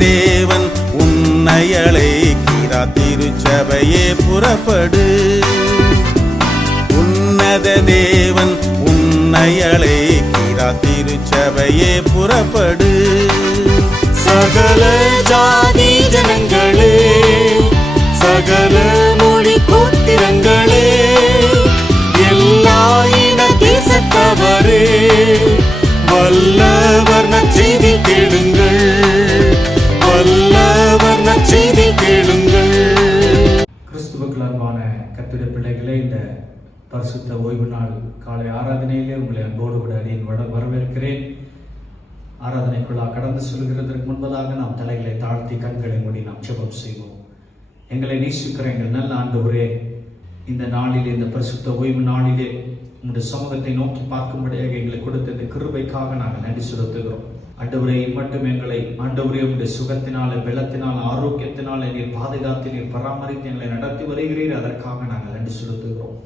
தேவன் உன்னை அழைக்கிறார், திருச்சபையே புறப்படு. உன்னத தேவன் உன்னை அழைக்கிறார், திருச்சபையே புறப்படு. சகல ஜாதி ஜனங்களே, சகல மொழி கோத்திரங்களே, எல்லா இன தேசத்தவரே, வல்லவர் நற்செய்தி கேளுங்கள், வல்லவர் நற்செய்தி கேளுங்கள். கிறிஸ்துவுக்குள் அன்பான கர்த்தருடைய பிள்ளைகளே, இந்த பரிசுத்த ஓய்வு நாள் காலை ஆராதனையிலே உங்களை அன்போடு விட அடியேன் வரவேற்கிறேன். ஆராதனைக்குள்ளா கடந்து செல்கிறதற்கு முன்பதாக நாம் தலைகளை தாழ்த்தி கண்களை மூடி நாம் ஜெபம் செய்வோம். எங்களை நேசிக்கிற எங்கள் நல்ல ஆண்டவரே, இந்த நாளிலே, இந்த பரிசுத்த ஓய்வு நாளிலே உங்களுடைய சமூகத்தை நோக்கி பார்க்கும்படியாக எங்களை கொடுத்த இந்த கிருபைக்காக நாங்கள் நன்றி செலுத்துகிறோம். ஆண்டவரே, மட்டும் எங்களை ஆண்டவரே உங்களுடைய சுகத்தினால, பலத்தினால், ஆரோக்கியத்தினால நீர் பாதுகாத்து, நீர் பராமரித்து எங்களை நடத்தி வருகிறீர். அதற்காக நாங்கள் நன்றி செலுத்துகிறோம்.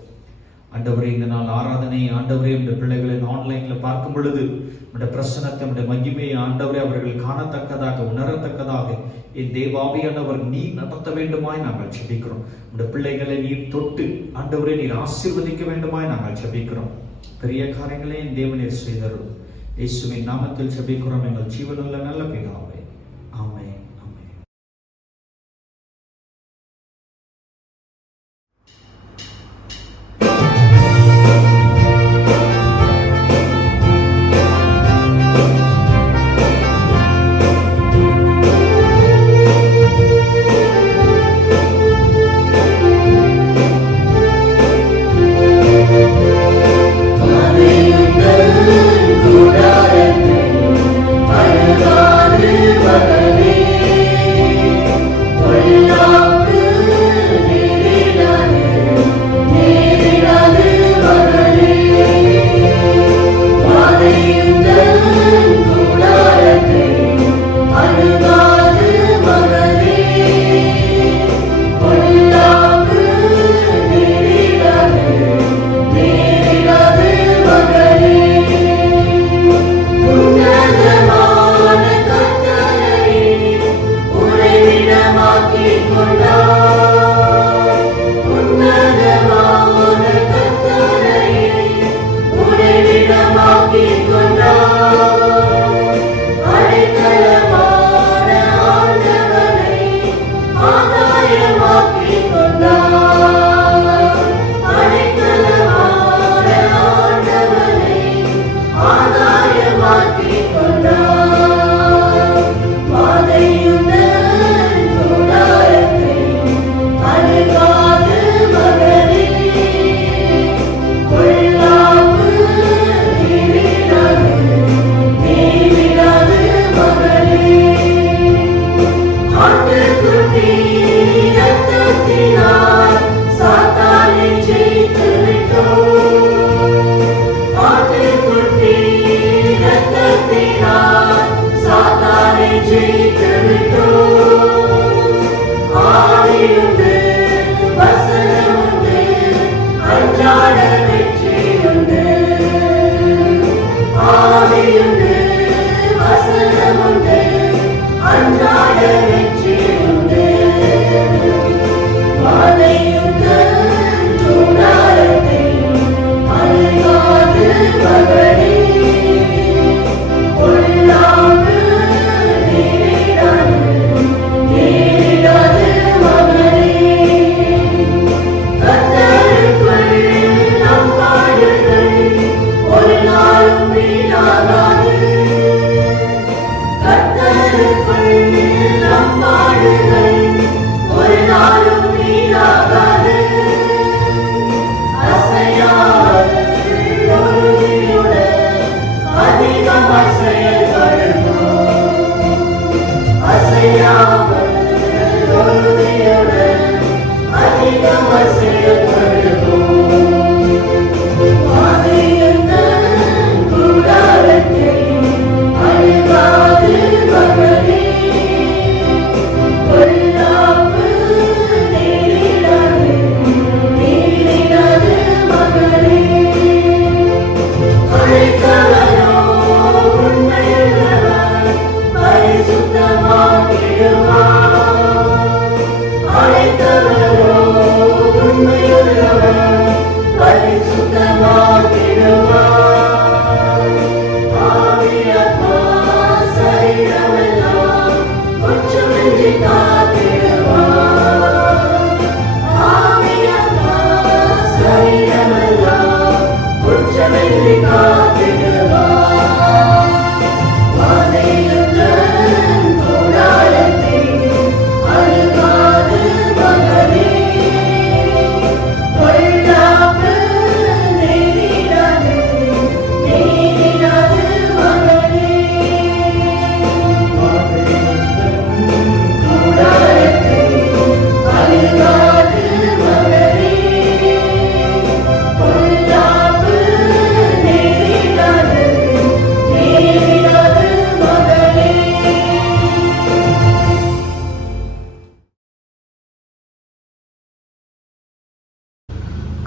ஆண்டவரே, இந்த நாள் ஆராதனை ஆண்டவரே உடைய பிள்ளைகளை ஆன்லைன்ல பார்க்கும் பொழுது உடைய பிரசனத்தை, உடைய மகிமையை ஆண்டவரே அவர்கள் காணத்தக்கதாக, உணரத்தக்கதாக என் தேவாவியானவர் நீர் நடத்த வேண்டுமாய் நாங்கள் ஜெபிக்கிறோம். உடைய பிள்ளைகளை நீர் தொட்டு ஆண்டவரே நீர் ஆசீர்வதிக்க வேண்டுமாய் நாங்கள் ஜெபிக்கிறோம். பெரிய காரியங்களை என் தேவனீர் செய்தரும். இயேசுவின் நாமத்தில் ஜெபிக்கிறோம் எங்கள் ஜீவனுள்ள நல்ல பிதாவே, ஆமென். கூடாரத்தில் அழுகாது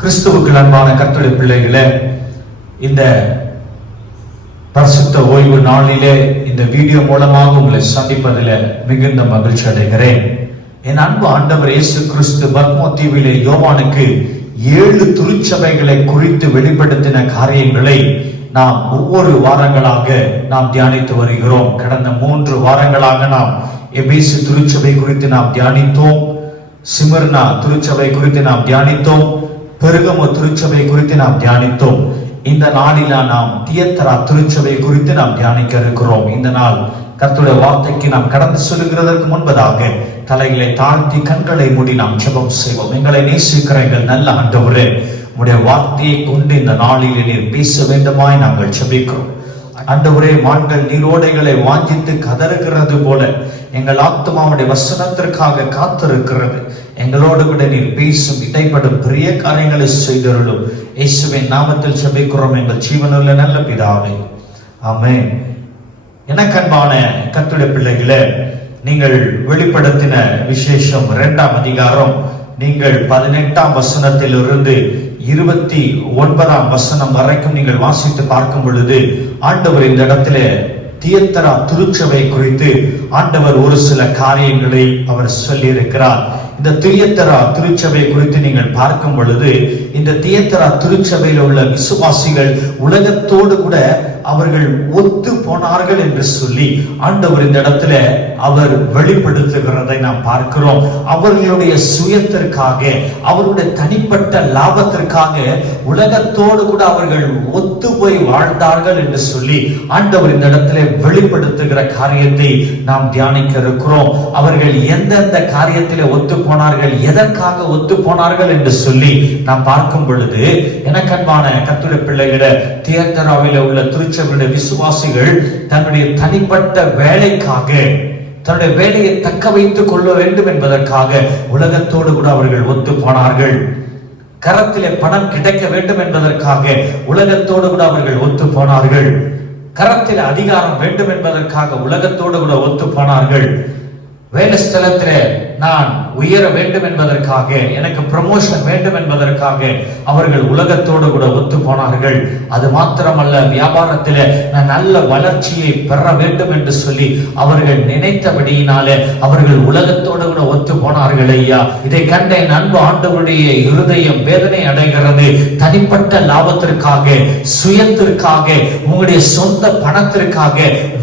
கிறிஸ்துவுக்கு அன்பான கர்த்தருடைய பிள்ளைகளே, இந்த பரிசுத்த ஓய்வு நாளிலே இந்த வீடியோ மூலமாக உங்களை சந்திப்பதில் மிகுந்த மகிழ்ச்சி அடைகிறேன். என் அன்பு ஆண்டவர் இயேசு கிறிஸ்து பத்மோ தீவிலே யோவானுக்கு 7 திருச்சபைகளை குறித்து வெளிப்படுத்தின காரியங்களை நாம் ஒவ்வொரு வாரங்களாக நாம் தியானித்து வருகிறோம். கடந்த 3 வாரங்களாக நாம் எபேசு திருச்சபை குறித்து நாம் தியானித்தோம், சிமர்னா திருச்சபை குறித்து நாம் தியானித்தோம், பெருகமு திருச்சபை குறித்து நாம் தியானித்தோம். இந்த நாளில் நாம் தியத்தரா திருச்சபை குறித்து நாம் தியானிக்க இருக்கிறோம். இந்த நாள் கர்த்தருடைய வார்த்தைக்கு நாம் கடந்து செல்கிறதற்கு முன்பதாக தலைகளை தாழ்த்தி கண்களை மூடி நாம் ஜெபம் செய்வோம். எங்களை நேசிக்கிற எங்கள் நல்ல ஆண்டவரே, உம்முடைய வார்த்தையை கொண்டு இந்த நாளில் நீர் பேச வேண்டுமாய் நாங்கள் ஜெபிக்கிறோம். ஆண்டவரே, மான்கள் நீரோடைகளை வாஞ்சித்து கதறுகிறது போல எங்கள் ஆத்மாவுடைய வசனத்திற்காக காத்திருக்கிறது. எங்களோடு கூட நீர் பேசும், இடைப்படும் பெரிய காரியங்களை செய்தருளும். இயேசுவின் நாமத்தில் ஜெபிக்கிறோம் எங்கள் ஜீவனுள்ள நல்ல பிதாவே, ஆமென். எனக்கு அன்பான கர்த்தருடைய பிள்ளைகளே, நீங்கள் வெளிப்படுத்தின விசேஷம் 2ஆம் அதிகாரம் நீங்கள் 18ஆம் வசனத்திலிருந்து 29ஆம் வசனம் வரைக்கும் நீங்கள் வாசித்து பார்க்கும் பொழுது ஆண்டவர் இந்த இடத்துல தியத்தரா திருச்சபை குறித்து ஆண்டவர் ஒரு சில காரியங்களை அவர் சொல்லி இருக்கிறார். இந்த தியத்தரா திருச்சபை குறித்து நீங்கள் பார்க்கும் பொழுது இந்த தியத்தரா திருச்சபையில் உள்ள விசுவாசிகள் உலகத்தோடு கூட அவர்கள் ஒத்து போனார்கள் என்று சொல்லி ஆண்டவர் இந்த இடத்துல அவர் வெளிப்படுத்துகிறதை நாம் பார்க்கிறோம். அவர்களுடைய சுயத்திற்காக, அவருடைய தனிப்பட்ட லாபத்திற்காக உலகத்தோடு கூட அவர்கள் ஒத்து போய் வாழ்ந்தார்கள் என்று சொல்லி ஆண்டவர் இந்த இடத்துல வெளிப்படுத்துகிற காரியத்தை நாம் தியானிக்க இருக்கிறோம். அவர்கள் எந்தெந்த காரியத்திலே ஒத்து போனார்கள், எதற்காக ஒத்து போனார்கள் என்று சொல்லி நாம் பார்க்கும் பொழுது எனக்கு அன்பான கர்த்தருடைய பிள்ளைகளே, தியத்தராவில் உள்ள திருச்சபையுடைய விசுவாசிகள் தன்னுடைய தனிப்பட்ட வேலைக்காக, தன்னுடைய வேலையை தக்க வைத்துக் கொள்ள வேண்டும் என்பதற்காக உலகத்தோடு கூட அவர்கள் ஒத்து போனார்கள். கரத்திலே பணம் கிடைக்க வேண்டும் என்பதற்காக உலகத்தோடு கூட அவர்கள் ஒத்து போனார்கள். கரத்தில் அதிகாரம் வேண்டும் என்பதற்காக உலகத்தோடு கூட ஒத்து போனார்கள். வேலை ஸ்தலத்திலே நான் உயர வேண்டும் என்பதற்காக, எனக்கு ப்ரமோஷன் வேண்டும் என்பதற்காக அவர்கள் உலகத்தோடு கூட ஒத்து போனார்கள். அது மாத்திரமல்ல, வியாபாரத்திலே நான் நல்ல வளர்ச்சியை பெற வேண்டும் என்று சொல்லி அவர்கள் நினைத்தபடியினாலே அவர்கள் உலகத்தோடு கூட ஒத்து போனார்கள். ஐயா, இதை கண்ட என் அன்பு ஆண்டவருடைய இருதயம் வேதனை அடைகிறது. தனிப்பட்ட லாபத்திற்காக, சுயத்திற்காக, உங்களுடைய சொந்த பணத்திற்காக,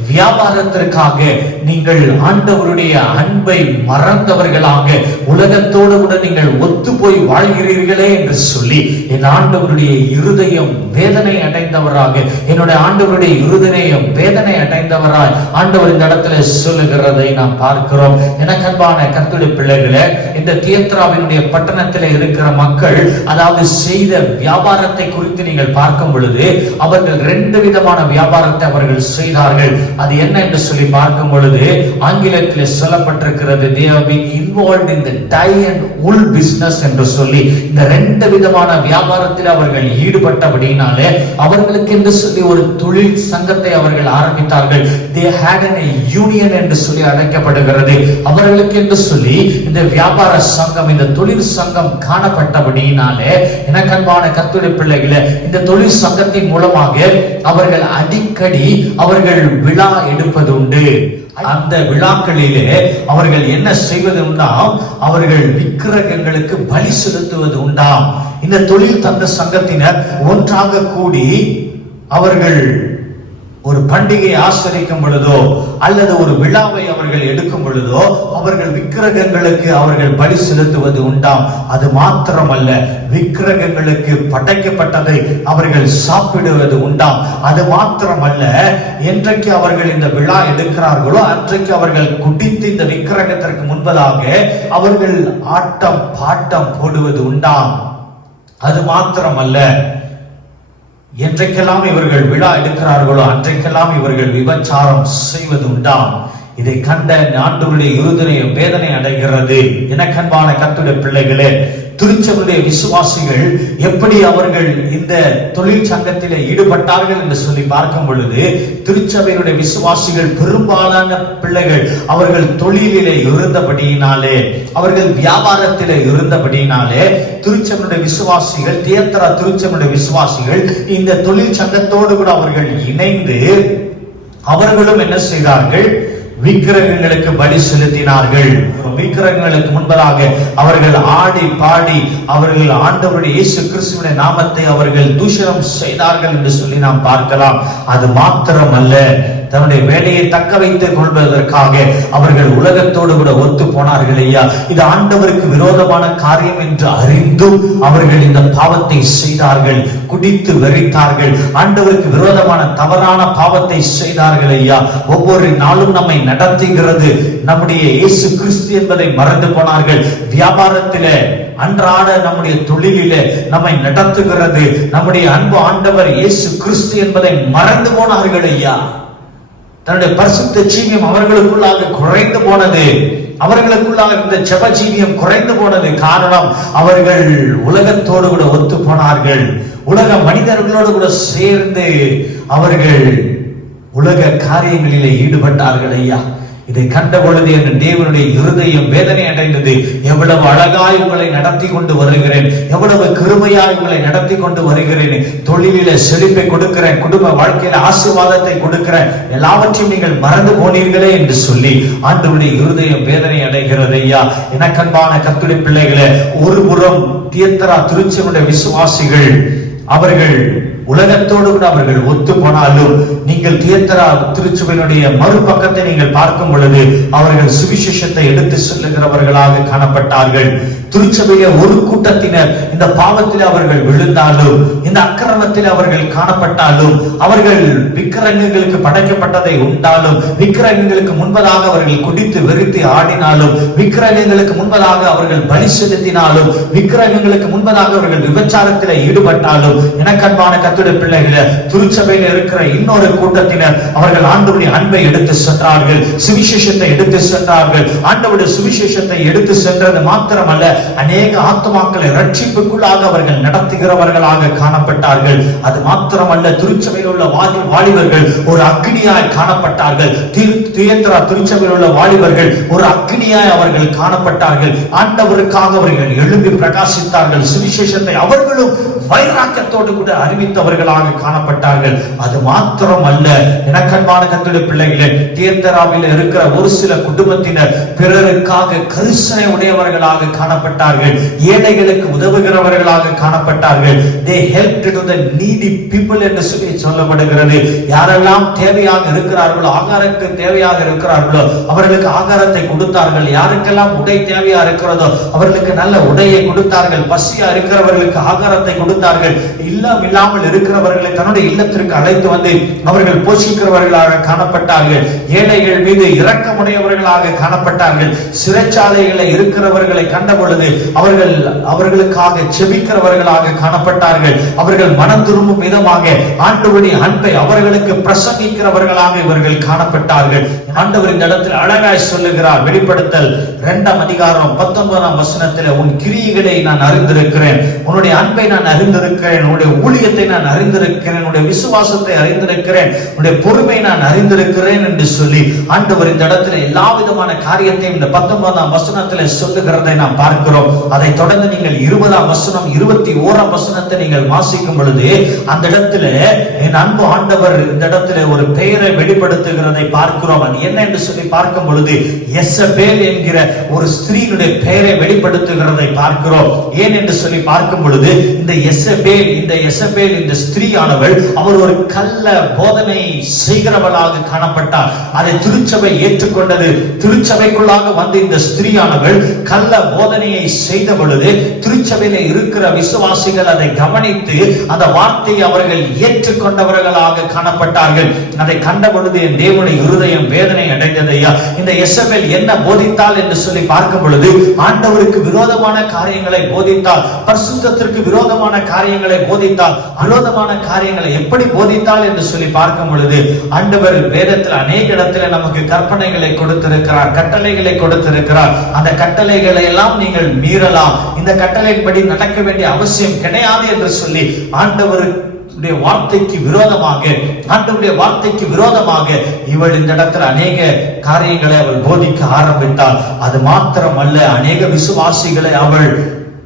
வியாபாரத்திற்காக நீங்கள் ஆண்டவருடைய அன்பை மறந்தவர்களாக உலகத்தோடு கூட நீங்கள் ஒத்து போய் வாழ்கிறீர்களே என்று சொல்லி என் ஆண்டவருடைய இருதயம் வேதனை அடைந்தவராக, என்னுடைய ஆண்டவருடைய இருதயம் வேதனை அடைந்தவராய் ஆண்டவர் இந்த இடத்துல சொல்லுகிறதை நாம் பார்க்கிறோம். எனக்கு அன்பான கர்த்தருடைய பிள்ளைகளே, இந்த தியத்தராவினுடைய பட்டணத்தில் இருக்கிற மக்கள் அதாவது செய்த வியாபாரத்தை குறித்து நீங்கள் பார்க்கும் பொழுது அவர்கள் 2 விதமான வியாபாரத்தை அவர்கள் செய்தார்கள். அது என்ன என்று சொல்லி பார்க்கும் பொழுது ஆங்கிலத்தில் சொல்லப்பட்டிருக்கிறது, they have been involved in the dye and wool business என்று சொல்லி இந்த 2 விதமான வியாபாரத்தில் அவர்கள் ஈடுபட்டபடினாலே அவர்களுக்கு என்று சொல்லி ஒரு தொழில் சங்கத்தை அவர்கள் ஆரம்பித்தார்கள். they had a union என்று சொல்லி அழைக்கப்படுகிறது. அவர்களுக்கு என்று சொல்லி இந்த வியாபார சங்கம், இந்த தொழில் சங்கம் காணப்பட்டபடினாலே எனக்கு அன்பான கர்த்தருடைய பிள்ளைகளே, இந்த தொழில் சங்கத்தின் மூலமாக அவர்கள் அடிக்கடி அவர்கள் விழா எடுப்பது உண்டு. அந்த விழாக்களிலே அவர்கள் என்ன செய்வது உண்டாம், அவர்கள் விக்கிரகங்களுக்கு பலி செலுத்துவது உண்டாம். இந்த தொழில் தந்த சங்கத்தினர் ஒன்றாக கூடி அவர்கள் ஒரு பண்டிகை ஆசரிக்கும் பொழுதோ அல்லது ஒரு விழாவை அவர்கள் எடுக்கும் பொழுதோ அவர்கள் விக்கிரகங்களுக்கு அவர்கள் பலி செலுத்துவது உண்டாம். அது மாத்திரமல்ல, விக்கிரகங்களுக்கு படைக்கப்பட்டதை அவர்கள் சாப்பிடுவது உண்டாம். அது மாத்திரமல்ல, என்றைக்கு அவர்கள் இந்த விழா எடுக்கிறார்களோ அன்றைக்கு அவர்கள் குடித்து இந்த விக்கிரகத்திற்கு முன்பதாக அவர்கள் ஆட்டம் பாட்டம் போடுவது உண்டாம். அது மாத்திரமல்ல, என்றைக்கெல்லாம் இவர்கள் விழா எடுக்கிறார்களோ அன்றைக்கெல்லாம் இவர்கள் விபச்சாரம் செய்வது உண்டாம். இதை கண்ட ஆண்டவருடைய இருதயம் வேதனை அடைகிறது. எனக்கு அன்பான கர்த்தருடைய பிள்ளைகளே, திருச்சபையுடைய விசுவாசிகள் எப்படி அவர்கள் இந்த தொழில் சங்கத்திலே ஈடுபட்டார்கள் என்று சொல்லி பார்க்கும் பொழுது, திருச்சபையுடைய விசுவாசிகள் பெரும்பாலான பிள்ளைகள் அவர்கள் தொழிலிலே இருந்தபடியினாலே, அவர்கள் வியாபாரத்திலே இருந்தபடியினாலே, திருச்சபையுடைய விசுவாசிகள், தியத்தரா திருச்சபையுடைய விசுவாசிகள் இந்த தொழில் சங்கத்தோடு கூட அவர்கள் இணைந்து அவர்களும் என்ன செய்தார்கள்? விக்கிரகங்களுக்கு பலி செலுத்தினார்கள். விக்கிரகங்களுக்கு முன்பதாக அவர்கள் ஆடி பாடி அவர்கள் ஆண்டவருடைய இயேசு கிறிஸ்துவின் நாமத்தை அவர்கள் தூஷணம் செய்தார்கள் என்று சொல்லி நாம் பார்க்கலாம். அது மாத்திரமல்ல, தன்னுடைய வேலையை தக்க வைத்துக் கொள்வதற்காக அவர்கள் உலகத்தோடு கூட ஒத்து போனார்கள். ஐயா, இது ஆண்டவருக்கு விரோதமான காரியம் என்று அறிந்தும் அவர்கள் இந்த பாவத்தை செய்தார்கள். குடித்து வெறித்தார்கள். ஆண்டவருக்கு விரோதமான தவறான பாவத்தை செய்தார்கள். ஐயா, ஒவ்வொரு நாளும் நம்மை நடத்துகிறது நம்முடைய இயேசு கிறிஸ்து என்பதை மறந்து போனார்கள். வியாபாரத்திலே, அன்றாட நம்முடைய தொழிலிலே நம்மை நடத்துகிறது நம்முடைய அன்பு ஆண்டவர் இயேசு கிறிஸ்து என்பதை மறந்து போனார்கள். ஐயா, தன்னுடைய பரிசுத்த ஜீவியம் அவர்களுக்குள்ளாக குறைந்து போனது. அவர்களுக்குள்ளாக இந்த ஜெப ஜீவியம் குறைந்து போனது. காரணம், அவர்கள் உலகத்தோடு கூட ஒத்து போனார்கள். உலக மனிதர்களோடு கூட சேர்ந்து அவர்கள் உலக காரியங்களிலே ஈடுபட்டார்கள். ஐயா, இதை கண்ட பொழுது என் தேவனுடைய இருதயம் வேதனை அடைந்தது. எவ்வளவு அழகாய் உங்களை நடத்தி கொண்டு வருகிறேன், எவ்வளவு கிருபையாய் உங்களை நடத்தி கொண்டு வருகிறேன், தொழிலில செழிப்பை கொடுக்கிறேன், குடும்ப வாழ்க்கையில ஆசீர்வாதத்தை கொடுக்கிறேன், எல்லாவற்றையும் நீங்கள் மறந்து போனீர்களே என்று சொல்லி ஆண்டவருடைய இருதயம் வேதனை அடைகிறது. ஐயா, எனக்கன்பான கர்த்தருடைய பிள்ளைகளே, ஒருபுறம் தியத்தரா திருச்சபையுடைய விசுவாசிகள் அவர்கள் உலகத்தோடு கூட அவர்கள் ஒத்து போனாலும், நீங்கள் தியத்தரா திருச்சபையினுடைய மறுபக்கத்தை நீங்கள் பார்க்கும் பொழுது அவர்கள் சுவிசேஷத்தை எடுத்து செல்லுகிறவர்களாக காணப்பட்டார்கள். திருச்சபையில ஒரு கூட்டத்தினர் இந்த பாவத்தில் அவர்கள் விழுந்தாலும், இந்த அக்கிரமத்தில் அவர்கள் காணப்பட்டாலும், அவர்கள் விக்கிரகங்களுக்கு படைக்கப்பட்டதை உண்டாலும், விக்கிரகங்களுக்கு முன்பதாக அவர்கள் குடித்து வெறித்து ஆடினாலும், விக்கிரகங்களுக்கு முன்பதாக அவர்கள் பலி செலுத்தினாலும், விக்கிரகங்களுக்கு முன்பதாக அவர்கள் விபச்சாரத்தில் ஈடுபட்டாலும், எனக்கன்பான கர்த்தருடைய பிள்ளைகளே, திருச்சபையில் இருக்கிற இன்னொரு கூட்டத்தினர் அவர்கள் ஆண்டவருடைய அன்பை எடுத்து சென்றார்கள், சுவிசேஷத்தை எடுத்து சென்றார்கள். ஆண்டவருடைய சுவிசேஷத்தை எடுத்து சென்றது மாத்திரமல்ல, அநேக ஆத்துமாக்களை ரட்சிப்புக்குள்ளாக அவர்கள் நடத்துகிறவர்களாக காணப்பட்டார்கள். அது மாத்திரமல்ல, திருச்சபையில் உள்ள வாலிபர்கள் ஒரு அக்னியாய் காணப்பட்டார்கள். தியத்தரா திருச்சபையில் உள்ள வாலிபர்கள் ஒரு அக்னியாய் அவர்கள் காணப்பட்டார்கள். ஆண்டவருக்காக அவர்கள் எழும்பி பிரகாசித்தார்கள். சுவிசேஷத்தை அவர்களும் வைராக்கியத்தோடு கூட அறிவித்தவர்களாக காணப்பட்டார்கள். அது மாத்திரமல்ல, எனக்கன்பான கர்த்தருடைய பிள்ளைகளே, தியத்தராவில் இருக்கிற ஒரு சில குடும்பத்தினர் பிறருக்காக கரிசனை உடையவர்களாக காணப்பட்டார்கள். ஏழைகளுக்கு உதவுகிறவர்களாக காணப்பட்டார்கள். They helped to the needy people என்று சொல்லி சொல்லப்படுகிறது. யாரெல்லாம் தேவையாக இருக்கிறார்களோ, ஆகாரத்துக்கு தேவையாக இருக்கிறார்களோ அவர்களுக்கு ஆகாரத்தை கொடுத்தார்கள். யாருக்கெல்லாம் உடை தேவையா இருக்கிறதோ அவர்களுக்கு நல்ல உடையை கொடுத்தார்கள். பசியா இருக்கிறவர்களுக்கு ஆகாரத்தை கொடுத்தார்கள். இல்லாமல் இருக்கிறவர்களை தன்னுடைய இல்லத்திற்கு அழைத்து வந்து அவர்கள் போஷிக்கிறவர்களாக காணப்பட்டார்கள். ஏழைகள் மீது இரக்கமுடையவர்களாக காணப்பட்டார்கள். சிறைச்சாலைகளில் இருக்கிறவர்களை கண்ட பொழுது அவர்களுக்காக செபிக்கிறவர்களாக காணப்பட்டார்கள். அவர்கள் மனம் திரும்பும் விதமாக ஆண்டவருடைய அன்பை அவர்களுக்கு பிரசங்கிக்கிறவர்களாக இவர்கள் காணப்பட்டார்கள். ஆண்டவர் இந்த இடத்தில் அழகாய் சொல்லுகிறார். வெளிப்படுத்தல் 2ஆம் அதிகாரம் 19ஆம் வசனத்தில், உன் கிரியைகளை நான் அறிந்திருக்கிறேன், உன்னுடைய அன்பை நான் அறிந்திருக்கிறேன், உன்னுடைய ஊழியத்தை நான் அறிந்திருக்கிறேன், உன்னுடைய விசுவாசத்தை அறிந்திருக்கிறேன், உன்னுடைய பொறுமை நான் அறிந்திருக்கிறேன் என்று சொல்லி ஆண்டவர் இந்த இடத்துல எல்லா விதமான காரியத்தையும் இந்த 19ஆம் வசனத்தில் சொல்லுகிறதை நாம் பார்க்கிறோம். அதை தொடர்ந்து நீங்கள் 20ஆம் வசனம் 21ஆம் வசனத்தை நீங்கள் வாசிக்கும் பொழுது அந்த இடத்துல என் அன்பு ஆண்டவர் இந்த இடத்துல ஒரு பெயரை வெளிப்படுத்துகிறதை பார்க்கிறோம். அது என்ன என்று சொல்லி பார்க்கும் பொழுது எசபேல் என்கிற ஒரு ஸ்திரீனுடைய பெயரை வெளிப்படுத்துகிறதை பார்க்கிறோம். ஏன் என்று சொல்லி பார்க்கும் பொழுது இந்த எசபேல் இந்த ஸ்திரீயானவள் அவர் ஒரு கள்ள போதனை செய்கிறவளாக காணப்பட்டார். அதை திருச்சபை ஏற்றுக்கொண்டது. திருச்சபைக்குள்ளாக வந்து இந்த ஸ்திரீயானவள் கள்ள போதனையை செய்த பொழுது திருச்சபையில இருக்கிற விசுவாசிகள் அதை கவனித்து அந்த வார்த்தையை அவர்கள் ஏற்றுக்கொண்டவர்களாக காணப்பட்டார்கள். அதை கண்ட பொழுது என் தேவனுடைய இருதயம் வேதனை அடைந்தது. ஐயா, இந்த எசபேல் என்ன போதித்தாள் என்று சொல்லி பார்க்கும் பொழுது ஆண்டவருக்கு விரோதமான காரியங்களை போதித்தாள், பரிசுத்தத்திற்கு விரோதமான காரியங்களை போதித்தால், விரோதமான காரியங்களை எப்படி போதித்தால் என்று சொல்லி பார்க்கும் பொழுது ஆண்டவர் வேதத்தில் அநேக இடத்துல நமக்கு கற்பனைகளை கொடுத்திருக்கிறார், கட்டளைகளை கொடுத்திருக்கிறார். அந்த கட்டளைகளை எல்லாம் நீங்கள் மீறலாம், இந்த கட்டளையின்படி நடக்க வேண்டிய அவசியம் கிடையாது என்று சொல்லி ஆண்டவருடைய வார்த்தைக்கு விரோதமாக இவள் இந்த இடத்துல அநேக காரியங்களை அவள் போதிக்க ஆரம்பித்தாள். அது மாத்திரமல்ல, அநேக விசுவாசிகளை அவள்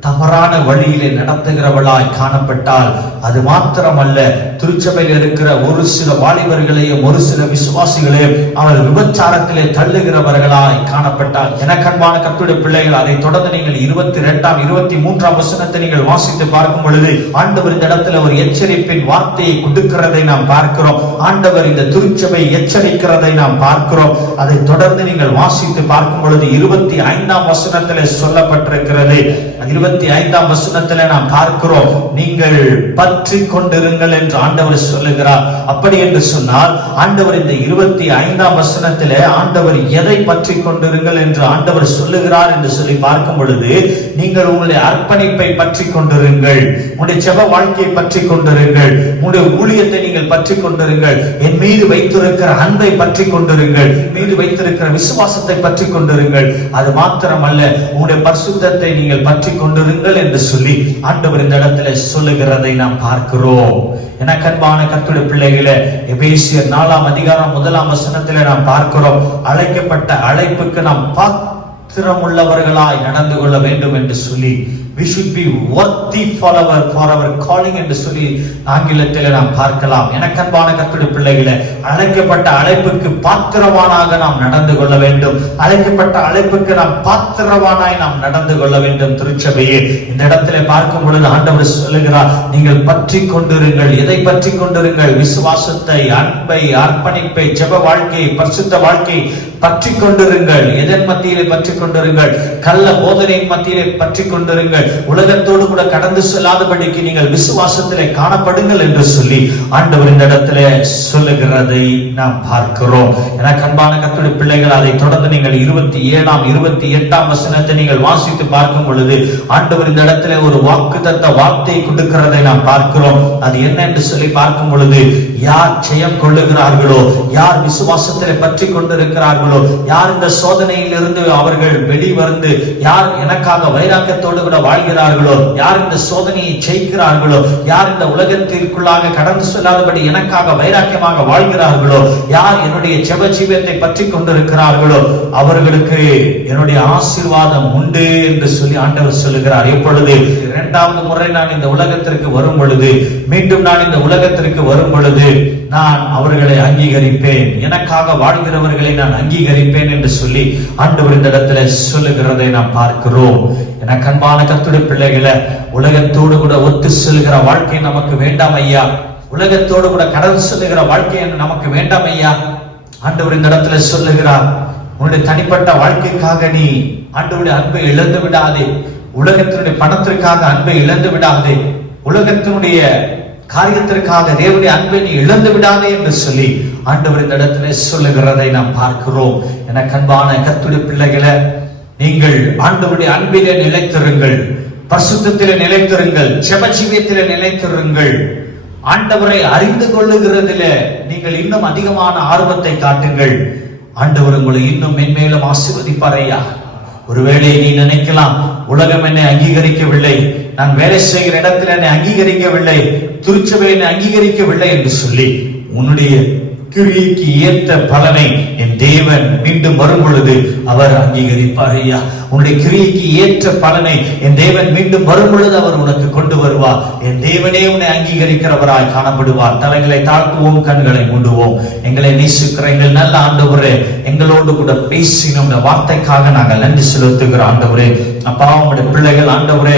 தவறான வழியிலே நடத்துகிறவளாய் காணப்பட்டால். அது மாத்திரமல்ல, திருச்சபையில் இருக்கிற ஒரு சில வாலிபர்களையும் ஒரு சில விசுவாசிகளையும் அவர் விபச்சாரத்திலே தள்ளுகிறவர்களாய் காணப்பட்டால். எனக்கன்பான கர்த்தருடைய பிள்ளைகள், அதை தொடர்ந்து நீங்கள் 22ஆம் 23ஆம் வசனத்தை நீங்கள் வாசித்து பார்க்கும் பொழுது ஆண்டவர் இந்த இடத்துல ஒரு எச்சரிப்பின் வார்த்தையை கொடுக்கிறதை நாம் பார்க்கிறோம். ஆண்டவர் இந்த திருச்சபை எச்சரிக்கிறதை நாம் பார்க்கிறோம். அதை தொடர்ந்து நீங்கள் வாசித்து பார்க்கும் பொழுது 25ஆம் வசனத்திலே சொல்லப்பட்டிருக்கிறது. 25ஆம் வசனத்திலே நாம் பார்க்கிறோம், நீங்கள் பற்றி கொண்டிருங்கள் என்று ஆண்டவர் சொல்லுகிறார். அப்படி என்று சொன்னால் ஆண்டவர் இந்த 25ஆம் வசனத்திலே ஆண்டவர் எதை பற்றி கொண்டிருங்கள் என்று ஆண்டவர் சொல்லுகிறார் என்று சொல்லி பார்க்கும் பொழுது, நீங்கள் உங்களுடைய அர்ப்பணிப்பை பற்றி கொண்டிருங்கள், உங்களுடைய ஜெப வாழ்க்கையை பற்றி கொண்டிருங்கள், உங்களுடைய ஊழியத்தை நீங்கள் பற்றி கொண்டிருங்கள், என் மீது வைத்திருக்கிற அன்பை பற்றி கொண்டிருங்கள், மீது வைத்திருக்கிற விசுவாசத்தை பற்றி கொண்டிருங்கள். அது மாத்திரமல்ல, உங்களுடைய பரிசுத்தத்தை நீங்கள் பற்றி கொண்டிருங்கள் என்று சொல்லி ஆண்டவர் இந்த இடத்துல சொல்லுகிறதை நாம் பார்க்கிறோம். எனக்கன்பான கர்த்தருடைய பிள்ளைகளே, எபேசியர் 4ஆம் அதிகாரம் 1ஆம் வசனத்திலே நாம் பார்க்கிறோம், அழைக்கப்பட்ட அழைப்புக்கு நாம் பாத்திரமுள்ளவர்களாய் நடந்து கொள்ள வேண்டும் என்று சொல்லி, we should be worthy for our calling என்று சொல்லி ஆங்கிலத்தில் நாம் பார்க்கலாம். எனக்கன்பான கர்த்தருடைய பிள்ளைகளே, அழைக்கப்பட்ட அழைப்புக்கு பாத்திரவானாக நாம் நடந்து கொள்ள வேண்டும். அழைக்கப்பட்ட அழைப்புக்கு நாம் பாத்திரவானாய் நாம் நடந்து கொள்ள வேண்டும். திருச்சபையே, இந்த இடத்துல பார்க்கும் பொழுது ஆண்டவர் சொல்லுகிறார், நீங்கள் பற்றி கொண்டிருங்கள். எதை பற்றி கொண்டிருங்கள்? விசுவாசத்தை, அன்பை, அர்ப்பணிப்பை, ஜெப வாழ்க்கை, பரிசுத்த வாழ்க்கை பற்றி கொண்டிருங்கள். எதன் மத்தியிலே பற்றி கொண்டிருங்கள்? கள்ள போதனையின் மத்தியிலே பற்றி கொண்டிருங்கள். உலகத்தோடு கூட கடந்து செல்லாதபடிக்கு நீங்கள் விசுவாசத்திலே காணப்படுங்கள் என்று சொல்லி ஆண்டவர் இந்த இடத்திலே சொல்லுகிறதை நாம் பார்க்கிறோம். எனக்கு அன்பான கர்த்தருடைய பிள்ளைகள், அதை தொடர்ந்து நீங்கள் 27ஆம் 28ஆம் வசனத்தை நீங்கள் வாசித்து பார்க்கும் பொழுது ஆண்டவர் இந்த இடத்திலே ஒரு வாக்குத்தத்த வார்த்தையை கொடுக்கிறதை நாம் பார்க்கிறோம். அது என்ன என்று சொல்லி பார்க்கும் பொழுது, யார் ஜெயம் கொள்ளுகிறார்களோ, யார் விசுவாசத்திலே பற்றி கொண்டிருக்கிறார்களோ, யார் இந்த சோதனையில் இருந்து அவர்கள் வெளிவந்து, யார் எனக்காக வைராக்கியத்தோடு கூட வாழ்கிறார்களோ, யார் இந்த சோதனையை ஜெயிக்கிறார்களோ, யார் இந்த உலகத்திற்குள்ளாக கடந்து செல்லாதபடி எனக்காக வைராக்கியமாக வாழ்கிறார்களோ, யார் என்னுடைய ஜெப ஜீவியத்தை பற்றி கொண்டிருக்கிறார்களோ, அவர்களுக்கு என்னுடைய ஆசீர்வாதம் உண்டு என்று சொல்லி ஆண்டவர் சொல்லுகிறார். எப்பொழுது? இரண்டாவது முறை நான் இந்த உலகத்திற்கு வரும் பொழுது, மீண்டும் நான் இந்த உலகத்திற்கு வரும் பொழுது நான் அவர்களை அங்கீகரிப்பேன், எனக்காக வாழ்கிறவர்களை நான் அங்கீகரிப்பேன் என்று சொல்லி ஆண்டவர் இந்த இடத்துல சொல்லுகிறதை நாம் பார்க்கிறோம். எனக்கு அன்பான கர்த்தருடைய பிள்ளைகளை, உலகத்தோடு கூட ஒத்து செல்கிற வாழ்க்கை நமக்கு வேண்டாம் ஐயா. உலகத்தோடு கூட கடந்து செல்லுகிற வாழ்க்கை நமக்கு வேண்டாம் ஐயா. ஆண்டவர் இந்த இடத்துல சொல்லுகிறார், உன்னுடைய தனிப்பட்ட வாழ்க்கைக்காக நீ ஆண்டவருடைய அன்பை இழந்து விடாதே, உலகத்தினுடைய பணத்திற்காக அன்பை இழந்து விடாதே, உலகத்தினுடைய காரியத்திற்காக தேவனுடைய அன்பை நீ இழந்து விடாதே என்று சொல்லி ஆண்டவர் இந்த இடத்துல சொல்லுகிறதை நாம் பார்க்கிறோம். எனக்கு அன்பான கர்த்தருடைய பிள்ளைகளை, நீங்கள் ஆண்டவருடைய அன்பிலே நிலைத்திருங்கள், பரிசுத்தத்திலே நிலைத்திருங்கள், ஜெப ஜீவியத்திலே நிலைத்திருங்கள். ஆண்டவரை அறிந்து கொள்ளுகிறதிலே நீங்கள் இன்னும் அதிகமான ஆர்வத்தை காட்டுங்கள். ஆண்டவர் உங்களை இன்னும் மென்மேலும் ஆசீர்வதிப்பாரையா. ஒருவேளை நீ நினைக்கலாம், உலகம் என்னை அங்கீகரிக்கவில்லை, நான் வேலை செய்கிற இடத்தில் என்னை அங்கீகரிக்கவில்லை, திருச்சபை என்னை அங்கீகரிக்கவில்லை என்று சொல்லி உன்னுடைய கிரியைக்கு ஏற்ற பலனை என் தேவன் மீண்டும் வரும் பொழுது அவர் அங்கீகரிப்பார் ஐயா. உன்னுடைய கிரியைக்கு ஏற்ற பலனை என் தேவன் மீண்டும் வரும் பொழுது அவர் உனக்கு கொண்டு வருவார். என் தேவனே உன்னை அங்கீகரிக்கிறவராய் காணப்படுவார். தலைகளை தாழ்த்துவோம், கண்களை மூடுவோம். எங்களை நேசிக்கிற எங்கள் நல்ல ஆண்டவரே, எங்களோடு கூட பேசின இந்த வார்த்தைக்காக நாங்கள் நன்றி செலுத்துகிற ஆண்டவரே. அப்பா, உங்களுடைய பிள்ளைகள் ஆண்டவரே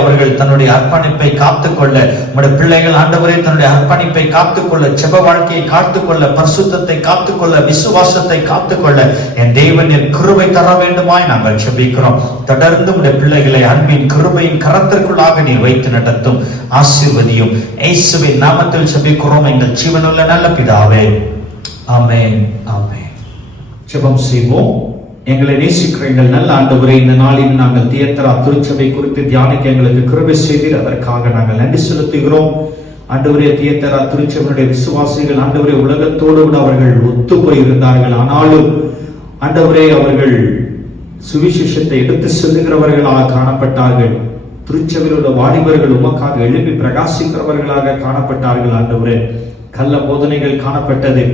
அவர்கள் தன்னுடைய அர்ப்பணிப்பை காத்துக்கொள்ள, உங்களுடைய பிள்ளைகள் ஆண்டவரே தன்னுடைய அர்ப்பணிப்பை காத்துக்கொள்ள, ஜெப வாழ்க்கையை காத்துக்கொள்ள, பரிசுத்தத்தை காத்துக்கொள்ள, விசுவாசத்தை காத்துக்கொள்ள என் தேவன் என் கிருபை தர வேண்டுமாய் நாங்கள் ஜெபிக்கிறோம். தொடர்ந்து உங்களுடைய பிள்ளைகளை அன்பின் கிருபையின் கரத்திற்குள்ளாக நீர் வைத்து நடத்தும், ஆசீர்வதியும். இயேசுவின் நாமத்தில் ஜெபிக்கிறோம் எங்கள் ஜீவனுள்ள நல்ல பிதாவே, ஆமென், ஆமென். ஜெபம் செய்வோம். எங்களை நேசிக்கிற எங்கள் நல்ல ஆண்டவரே, இந்த நாளில் நாங்கள் தியத்தரா திருச்சபை குறித்து தியானிக்க எங்களுக்கு கிருபை செய்தீர். அதற்காக நாங்கள் நன்றி செலுத்துகிறோம். ஆண்டவரே, தியத்தரா திருச்சபையுடைய விசுவாசிகள் ஆண்டவரே உலகத்தோடு கூட அவர்கள் ஒத்து போயிருந்தார்கள். ஆனாலும் ஆண்டவரே அவர்கள் சுவிசேஷத்தை எடுத்து செல்லுகிறவர்களாக காணப்பட்டார்கள். திருச்சபையில் உள்ள வாலிபர்கள் உமக்காக எழுப்பி பிரகாசிக்கிறவர்களாக காணப்பட்டார்கள். ஆண்டவரே, கள்ள போதனைகள் காணப்பட்டது.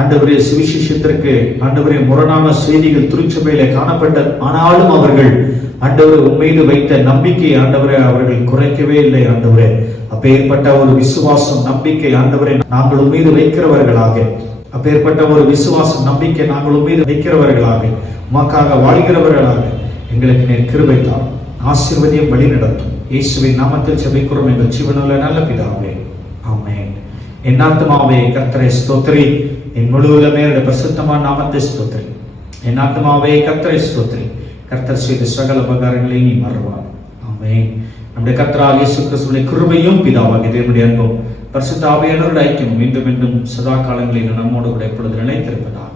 ஆண்டவரே, சுவிசேஷத்திற்கு ஆண்டவரே முரணான செய்திகள் திருச்சபையில காணப்பட்டது. ஆனாலும் அவர்கள் ஆண்டவரே உம்மீது வைத்த நம்பிக்கை ஆண்டவரே அவர்கள் குறைக்கவே இல்லை. ஆண்டவரே, அப்பேற்பட்ட ஒரு விசுவாசம் நம்பிக்கை ஆண்டவரே நாங்கள் உம்மீது வைக்கிறவர்களாக, அப்பேற்பட்ட ஒரு விசுவாசம் நம்பிக்கை நாங்கள் உம்மீது வைக்கிறவர்களாக, உமக்காக வாழ்கிறவர்களாக எங்களுக்கு நீர் கிருபை தாரும். ஆசீர்வதியம் வழி நடத்தும். இயேசுவின் நாமத்தில் ஜெபிக்கிறோம் எங்கள் ஜீவனுள்ள நல்ல பிதாவே, ஆமென். என் ஆத்துமாவே கர்த்தரை ஸ்தோத்திரி, என் முழுவதுமே பிரசுத்தமான நாமத்தை ஸ்தோத்திரி. என் ஆத்துமாவே கர்த்தரை ஸ்தோத்திரி, கர்த்தர் செய்த சகல உபகாரங்களை நீ மறவார். ஆமென். நம்முடைய கர்த்தராகிய இயேசு கிறிஸ்துவின் கிருபையும் பிதாவாகிய தேவனுடைய அன்பும் பரிசுத்த ஆவியானவருடைய ஐக்கியமும் மீண்டும் மீண்டும் சதா காலங்களில் நம்மோடு கூட எப்பொழுது நிலைத்திருப்பதாக.